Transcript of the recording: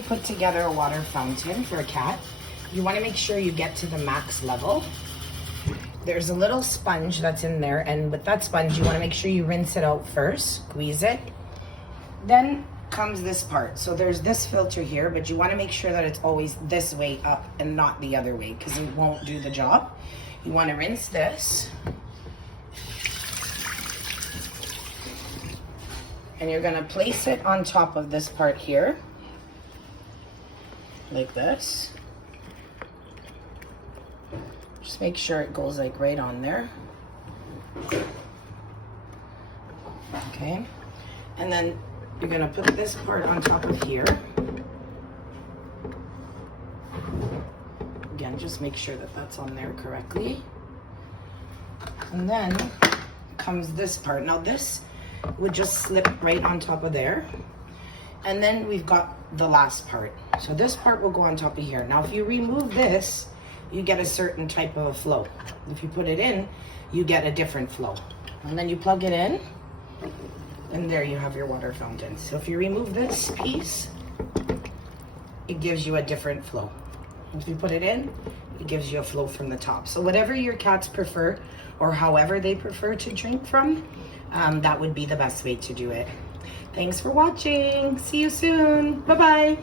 you put together a water fountain for a cat, you want to make sure you get to the max level. There's a little sponge that's in there, and with that sponge, you want to make sure you rinse it out first, squeeze it. Then comes this part. So there's this filter here, but you want to make sure that it's always this way up and not the other way, because it won't do the job. You want to rinse this. And you're going to place it on top of this part here, like this. Just make sure it goes like right on there. Okay. And then you're gonna put this part on top of here. Again, just make sure that that's on there correctly. And then comes this part. Now this would just slip right on top of there. And then we've got the last part. So this part will go on top of here. Now if you remove this, you get a certain type of a flow. If you put it in, you get a different flow. And then you plug it in, and there you have your water fountain. So if you remove this piece, it gives you a different flow. If you put it in, it gives you a flow from the top. So whatever your cats prefer, or however they prefer to drink from, that would be the best way to do it. Thanks for watching. See you soon. Bye-bye.